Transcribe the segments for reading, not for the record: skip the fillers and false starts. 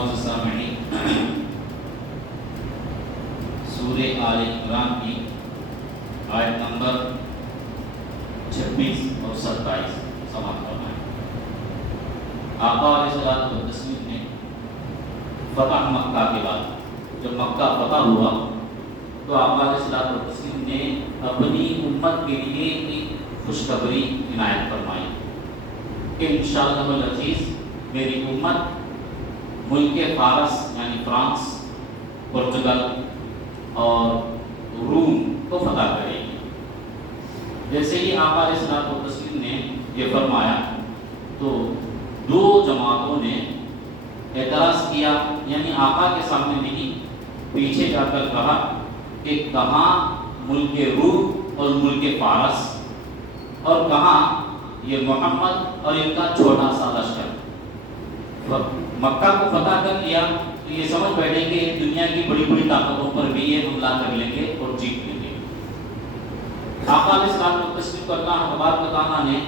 معزز سامعین، سورہ آل عمران کی آیت نمبر 26 اور 27 سماعت فرمائیں۔ آقا علیہ الصلوۃ والتسلیم نے فتح مکہ کے بعد جب مکہ فتح ہوا تو آقا علیہ الصلوۃ والتسلیم نے اپنی امت کے لیے ایک خوشخبری عنایت فرمائی کہ انشاءاللہ العزیز میری امت ملک فارس یعنی فرانس، پرتگال اور روم کو فتح کرے گی۔ جیسے ہی آقا علیہ الصلوۃ والتسلیم نے یہ فرمایا تو دو جماعتوں نے اعتراض کیا، یعنی آقا کے سامنے نہیں، پیچھے جا کر کہا کہ کہاں ملک روم اور ملک فارس، اور کہاں یہ محمد اور ان کا چھوٹا سا لشکر۔ مکہ کو فتح کر لیا تو یہ سمجھ بیٹھے کہ دنیا کی بڑی بڑی طاقتوں پر بھی یہ حملہ کر لیں گے اور جیت لیں گے۔ آقا علیہ الصلوۃ والتسلیم کو اللہ تبارک و تعالیٰ نے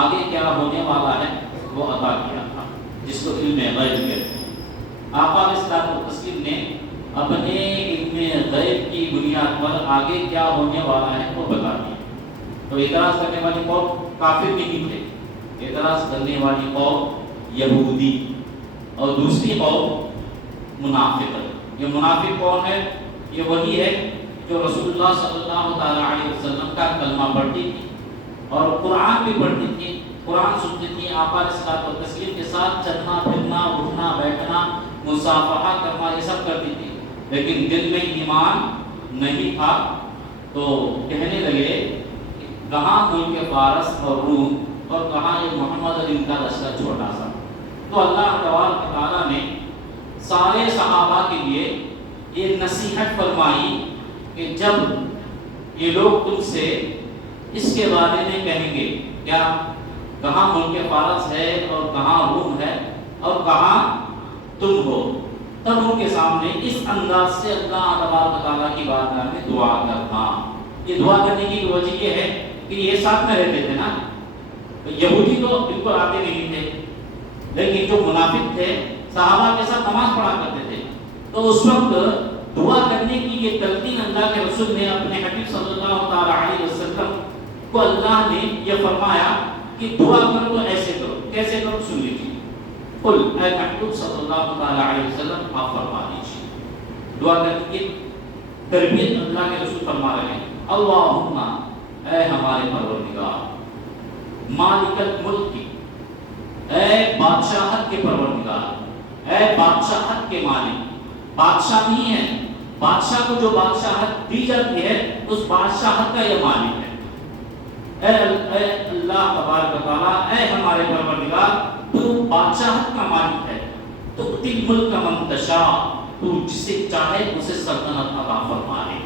آگے کیا ہونے والا ہے وہ عطا کیا تھا، جس کو علم غیب کہتے ہیں۔ آقا علیہ الصلوۃ والتسلیم نے اپنے علم غیب کی بنیاد پر آگے کیا ہونے والا ہے وہ بتا دیا۔ تو اعتراض کرنے والی قوم کافر نہیں تھے، اعتراض کرنے والی قوم یہودی اور دوسری قوم منافق۔ یہ منافق کون ہے؟ یہ وہی ہے جو رسول اللہ صلی اللہ تعالی علیہ وسلم کا کلمہ پڑھتی تھی اور قرآن بھی پڑھتی تھی، قرآن سنتی تھی، آقا علیہ الصلوۃ والتسلیم کے ساتھ چلنا پھرنا، اٹھنا بیٹھنا، مصافحہ کرنا یہ سب کرتی تھی، لیکن دل میں ایمان نہیں تھا۔ تو کہنے لگے کہاں ملک فارس اور روم اور کہاں یہ محمد اور ان کا لشکر چھوٹا سا۔ تو اللہ تبارک و تعالیٰ نے سارے صحابہ کے لیے یہ نصیحت فرمائی کہ جب یہ لوگ تم سے اس کے بارے میں کہیں گے کیا کہاں ملک فارس ہے اور کہاں روم ہے اور کہاں تم ہو، تب ان کے سامنے اس انداز سے اللہ تبارک و تعالیٰ کی بارگاہ میں دعا کرنا۔ یہ دعا کرنے کی وجہ یہ ہے کہ یہ ساتھ میں رہتے تھے نا، یہودی تو بالکل آتے نہیں تھے، لیکن جو منافق تھے صحابہ کے ساتھ نماز پڑھا کرتے تھے، تو اس وقت دعا کرنے کی یہ تلقین اللہ کے رسول نے اپنے حبیب صلی اللہ تعالی علیہ وسلم کو اللہ نے یہ فرمایا کہ دعا کرو تو ایسے کرو، کیسے کرو سن لیجیے۔ قل اے محبوب صلی اللہ تعالی علیہ وسلم آپ فرما دیجیے، دعا کرنے کی تربیت اللہ کے رسول فرما رہے ہیں۔ اللہم اے ہمارے پروردگار، مالک الملک کی، اے بادشاہت کے پروردگار، اے بادشاہت کے مالک۔ بادشاہ نہیں ہے، بادشاہ کو جو بادشاہت دی جاتی ہے اس بادشاہت کا یہ مالک ہے۔ اے اللہ تبارک و تعالیٰ، اے ہمارے پروردگار، تو بادشاہت کا مالک ہے، تو تل ملک من تشاء، تو جسے چاہے اسے سلطنت عطا فرمائے،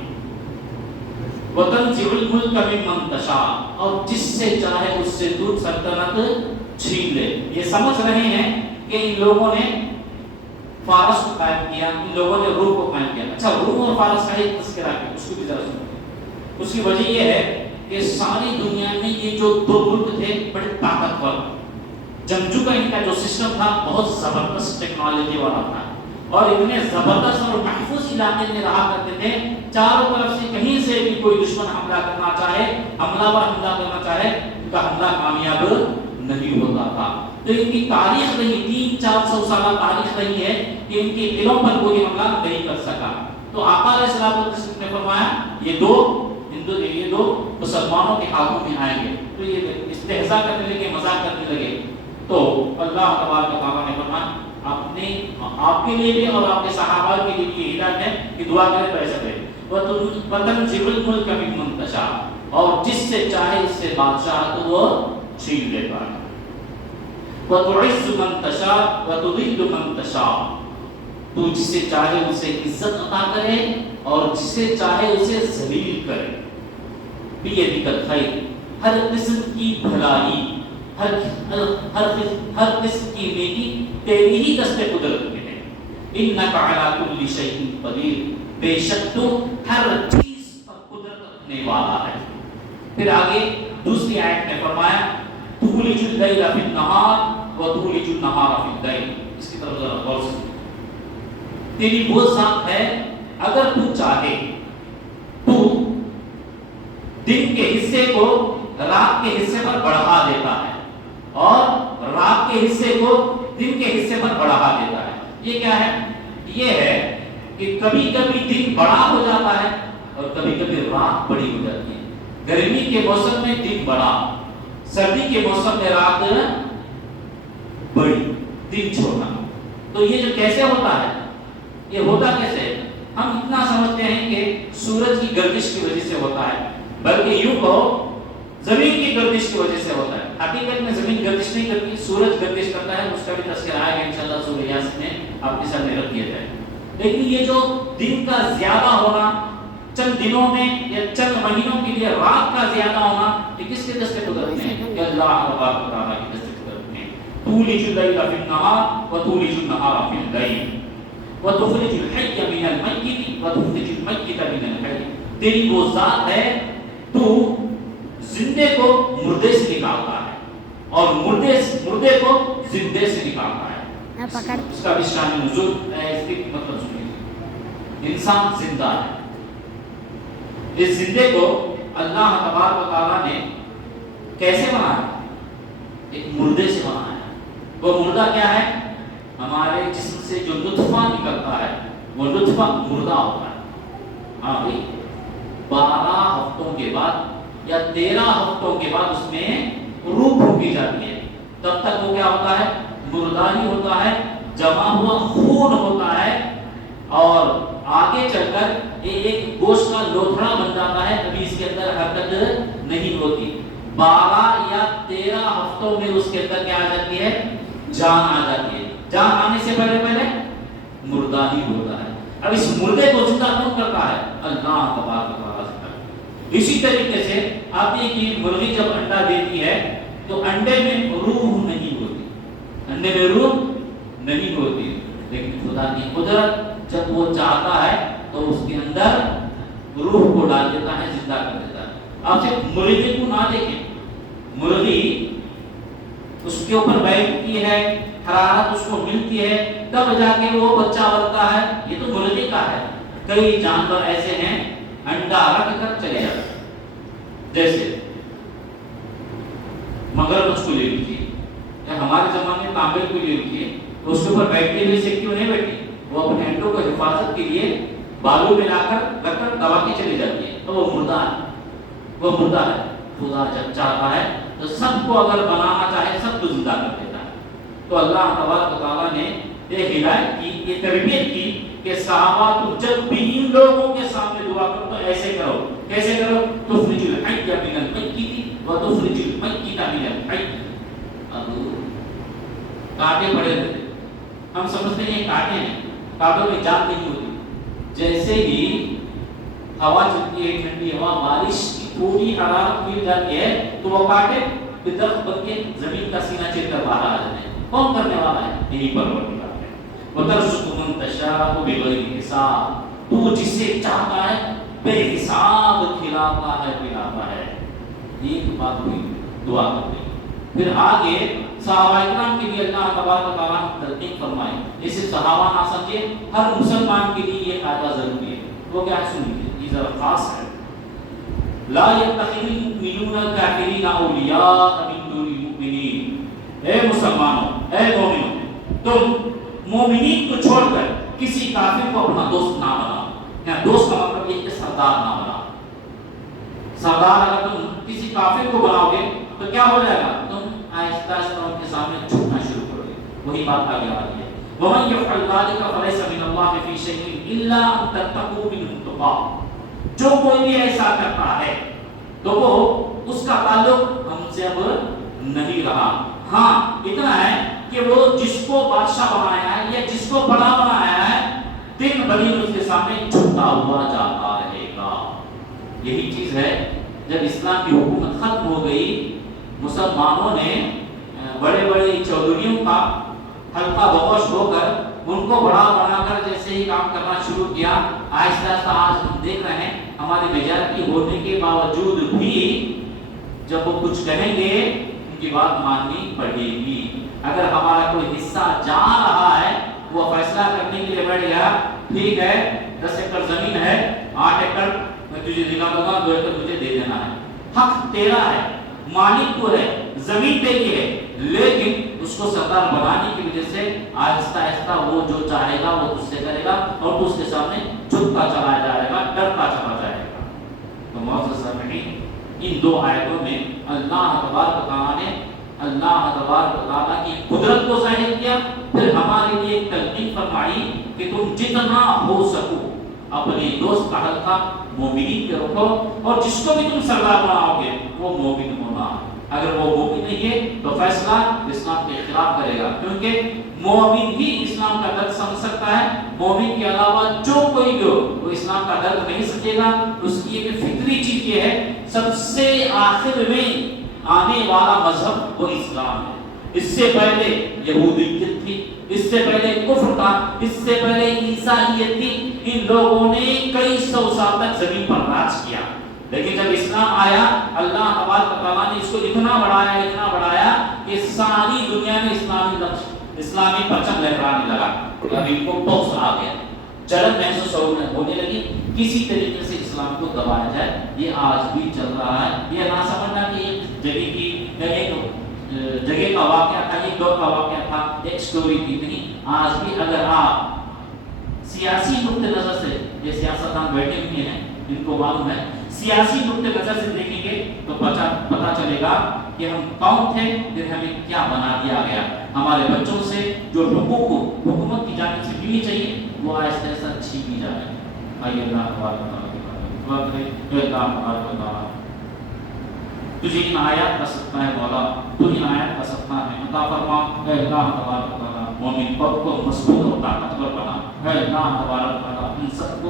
وتنزع الملک ممن تشاء، اور جس سے چاہے اس سے تو سلطنت چھین لے۔ یہ سمجھ رہے ہیں کہ ان لوگوں نے فارس کو قائم کیا، ان لوگوں نے روم کو قائم کیا۔ اچھا، روم اور فارس کا ایک تذکرہ ہے، اس کو بھی ذرا سنیں۔ اس کی وجہ یہ ہے کہ ساری دنیا میں یہ جو دو ملک تھے بڑے طاقتور، جنگجو کا ان کا جو سسٹم تھا بہت زبردست ٹیکنالوجی والا تھا، اور اتنے زبردست اور محفوظ علاقے میں رہا کرتے تھے، چاروں طرف سے کہیں سے بھی کوئی دشمن حملہ کرنا چاہے، حملہ پر حملہ کرنا چاہے، ان کا حملہ کامیاب نہیں ہوتا تھا۔ تو ان کی تاریخ رہی، 300-400 سالہ تاریخ رہی ہے کہ ان کے دلوں پر کوئی حملہ نہیں کر سکا۔ تو آقا علیہ الصلوۃ والتسلیم نے فرمایا یہ دو مسلمانوں کے ہاتھوں میں آئیں گے، تو یہ استہزاء کرنے لگے، مذاق کرنے لگے۔ تو اللہ تبارک و تعالیٰ نے فرمایا آپ کے لیے بھی اور آپ کے صحابہ کے لیے بھی ہدایت ہے کہ دعا کریں تو ایسا کریں، وَتَنزِعُ الْمُلْكَ مِمَّن تَشَاءُ، اور جس سے چاہے اس سے بادشاہ تو وہ چھین لیتا ہے، وَتُعِزُّ مَن تَشَاءُ وَتُذِلُّ مَن تَشَاءُ، تو جسے چاہے اسے عزت عطا کرے اور جسے چاہے اسے ذلیل کرے۔ بِیَدِکَ الْخَیْرُ، ہر قسم کی بھلائی، ہر قسم کی نیکی تیری ہی دست قدرت میں ہے۔ اِنَّکَ عَلَىٰ كُلِّ شَيْءٍ قَدِيرٌ، بے شک تو ہر چیز پر قدرت رکھنے والا ہے۔ پھر آگے دوسری آیت میں فرمایا تُولِجُ اللَّیلَ فِی النَّہَارِ وَتُولِجُ النَّہَارَ فِی اللَّیلِ، اس کی طرف ذرا غور سے تیری وہ ذات ہے اگر تو چاہے تو دن کے حصے کو رات کے حصے پر بڑھا دیتا ہے اور رات کے حصے کو دن کے حصے پر بڑھا دیتا ہے. یہ کیا ہے؟ یہ ہے کہ کبھی کبھی دن بڑا ہو جاتا ہے اور کبھی کبھی رات بڑی ہو جاتی ہے. گرمی کے موسم میں دن بڑا، سردی کے موسم میں رات بڑی، دن چھوٹا. تو یہ جو کیسے ہوتا ہے، یہ ہوتا کیسے؟ ہم اتنا سمجھتے ہیں کہ سورج کی گردش کی وجہ سے ہوتا ہے، بلکہ یوں کہو زمین کی گردش کی وجہ سے ہوتا ہے. حقیقت میں زمین گردش نہیں کرتی، سورج گردش کرتا ہے. اس کا بھی تذکرہ آئے گا انشاءاللہ سورہ یاسین میں آپ کے سامنے رکھ دیا جائے. لیکن یہ جو دن کا زیادہ ہونا، چند دنوں میں یا چند مہینوں کے لیے رات کا زیادہ ہونا، یہ کس کے دست قدرت میں ہے؟ کہ اللہ تبارک و تعالیٰ کی دست قدرت میں. تولج اللیل فی النہار وتولج النہار فی اللیل وتخرج الحی من المیت وتخرج المیت من الحی. تیری وہ ذات ہے تو زندے کو مردے سے نکالتا ہے اور مردے کو زندے سے نکالتا ہے. اس کا بھی شان نزول ہے. اس کی مطلب سنیے، انسان زندہ ہے. اس زندے کو اللہ تبارک و تعالیٰ نے کیسے بنایا؟ ایک مردے سے بنایا. وہ مردہ کیا ہے؟ ہمارے جسم سے جو نطفہ نکلتا ہے وہ نطفہ مردہ ہوتا ہے. ہاں بھائی، 12 ہفتوں کے بعد یا 13 ہفتوں کے بعد اس میں روح پھونکی جاتی ہے. تب تک وہ کیا ہوتا ہے؟ مردہ ہی ہوتا ہے، جمع ہوا خون ہوتا ہے اور آگے چل کر یہ ایک گوشت کا لوتھڑا بن جاتا ہے. ابھی اس کے اندر حرکت نہیں ہوتی. 12 یا 13 ہفتوں میں اس کے اندر کیا آ جاتی ہے؟ جان آ جاتی ہے. جان آنے سے پہلے مردہ ہی ہوتا ہے. اب اس مردے کو زندہ کون کرتا ہے؟ اللہ تبارک و تعالیٰ سے. اسی طریقے سے آپ دیکھیے مرغی جب انڈا دیتی ہے تو انڈے میں روح نہیں ہوتی، انڈے میں روح نہیں ہوتی، لیکن خدا کی قدرت جب وہ چاہتا ہے تو اس کے اندر روح کو ڈال دیتا ہے، زندہ کر دیتا ہے. آپ صرف مرغی کو نہ دیکھیں، مرغی اس کے اوپر بیٹھتی ہے، حرارت اس کو ملتی ہے، تب جا کے وہ بچہ بنتا ہے. یہ تو مرغی کا ہے. کئی جانور ایسے ہیں انڈا رکھ کر چلے جاتے ہیں. جیسے مگرمچھ کو لے لیجیے یا ہمارے زمانے میں تانبے کو لے لیجیے، تو اس کے اوپر بیٹھنے کے لیے کیوں نہیں بیٹھی؟ وہ اپنے انڈوں کو حفاظت کے لیے بالوں میں لا کر رکھ کر دبا کے چلی جاتی ہے. تو وہ مردہ ہے، وہ مردہ ہے. خدا جب چاہتا ہے تو سب کو اگر بنانا چاہے سب کو زندہ کر دیتا ہے. تو اللہ تبارک و تعالیٰ نے یہ ہدایت کی، یہ تربیت کی کہ صحابہ تم جب بھی ان لوگوں کے سامنے دعا کرو تو ایسے کرو. کیسے کرو؟ تخرج الحی من المیت وتخرج المیت من الحی. اب کانٹے پڑے رہتے، ہم سمجھتے ہیں یہ کانٹے ہیں، کانٹوں میں جان نہیں ہوتی. جیسے ہی ہوا چلتی ہے، ٹھنڈی ہوا، بارش کی تھوڑی حرارت مل جاتی ہے تو وہ کانٹے درخت بن کے زمین کا سینہ چیر کر باہر آ جاتے ہیں. کون کرنے والا ہے؟ یہی پروردگار ہے. وَتَرْزُقُ مَن تَشَاءُ بِغَيْرِ حِسَابٍ. تو جسے چاہتا ہے بے حساب کھلاتا ہے، پلاتا ہے. ایک بات ہوئی، دعا کرتے ہیں. پھر آگے صحابہ اکرام کے لیے اللہ تبارک و تعالیٰ نے تلقین فرمائی. اسے صحابہ نہ سمجھے، ہر مسلمان کے لیے یہ قاعدہ ضروری ہے. وہ کیا سنیے، یہ ذرا خاص ہے. لا يتخذ المؤمنون الكافرين اولیاء من دون المؤمنین. اے مسلمانوں، اے مومنوں، تم مومنین کو چھوڑ کر کسی کافر کو اپنا دوست نہ بناؤ. یہاں دوست کا مطلب یہ کہ سردار نہ بناؤ. سردار اگر تم کسی کافر کو بناؤ گے تو کیا ہو جائے گا؟ تم آہستہ آہستہ ان کے سامنے جھکنا شروع کرو گے. وہی بات آگے آ رہی ہے. وَمَن يَفْعَلْ ذَلِكَ فَلَيْسَ مِنَ اللَّهِ فِي شَيْءٍ إِلَّا أَن تَتَّقُوا مِنْهُمْ تُقَاةً. جو کوئی بھی ایسا کرتا ہے تو وہ اس کا تعلق ہم سے اب نہیں رہا. ہاں اتنا ہے کہ وہ جس کو بادشاہ بنایا ہے یا جس کو بڑا بنایا ہے دن بدن اس کے سامنے جھکتا ہوا جاتا رہے گا. یہی چیز ہے جب اسلام کی حکومت ختم ہو گئی، مسلمانوں نے بڑے بڑے چودھریوں کا حلقہ بغوش ہو کر ان کو بڑا بنا کر جیسے ہی کام کرنا شروع کیا. آہستہ آہستہ آج ہم دیکھ رہے ہیں ہماری میجارٹی ہونے کے باوجود بھی جب وہ کچھ کہیں گے ان کی بات ماننی پڑے گی. اگر ہمارا کوئی حصہ جا رہا ہے وہ فیصلہ کرنے کے لیے بیٹھ گیا، ٹھیک ہے 10 ایکڑ زمین ہے، 8 ایکڑ میں تجھے دلا دوں گا، 2 ایکڑ مجھے دے دینا ہے، حق تیرا ہے، مالک تو ہے، زمین تیری ہے، لیکن اس کو سردار بنانے کی وجہ سے آہستہ آہستہ وہ جو چاہے گا وہ تجھ سے کرے گا اور تو اس کے سامنے جھکتا چلا جائے گا، ڈرتا چلا جائے گا۔ تو معزز سامعین، ان 2 آیتوں میں اللہ تبارک و تعالیٰ نے اللہ تبارک و تعالیٰ کی قدرت کو ظاہر کیا، پھر ہمارے لیے تلقین فرمائی کہ تم جتنا ہو سکو اپنے دوست کا حلقہ مومنین کے رکھو، اور جس کو بھی تم سردار بناؤ گے وہ مومن ہونا، اگر وہ مومن نہیں ہے تو فیصلہ اسلام کے خلاف کرے گا، کیونکہ مومن ہی اسلام کا درد سمجھ سکتا ہے، مومن کے علاوہ جو کوئی بھی ہو وہ اسلام کا درد نہیں سمجھے گا۔ اس کی ایک فطری چیز یہ ہے، سب سے آخر میں آنے والا مذہب وہ اسلام ہے، اس سے پہلے یہودیت تھی، اس سے پہلے کفر تھا، اس سے پہلے عیسائیت تھی، ان لوگوں نے کئی 100 سال تک زمین پر راج کیا، لیکن جب اسلام آیا اللہ تبارک و تعالیٰ نے اس کو اتنا بڑھایا کہ ساری دنیا میں اسلامی پرچم لہرانے لگا، اب ان کو بغض آ گیا، جلن محسوس ہونے لگی، کسی طریقے سے اسلام کو دبایا جائے۔ یہ آج بھی چل رہا ہے، یہ نہ سمجھنا کہ ایک جگہ کا واقعہ تھا، ایک دور کا واقعہ تھا، ایک سٹوری تھی، نہیں، آج بھی اگر آپ سیاسی نقطہ نظر سے، یہ سیاستدان بیٹھے ہوئے ہیں ان کو معلوم ہے، سیاسی نقطہ نظر سے دیکھیں گے تو پتہ چلے گا کہ ہم کون تھے، پھر ہمیں کیا بنا دیا گیا، ہمارے بچوں سے جو حقوق حکومت کی جانب سے ملنی چاہیے وہ آہستہ آہستہ چھینی جا رہی ہے۔ آئیے اللہ تبارک و تعالیٰ تجھے ان آیات کا صدقہ ہے مولا، تو ان آیات کا صدقہ ہے عطا فرما، اے اللہ تبارک و تعالیٰ مومن پاک کو مضبوط اور طاقتور بنا، اے اللہ تبارک و تعالیٰ ان سب کو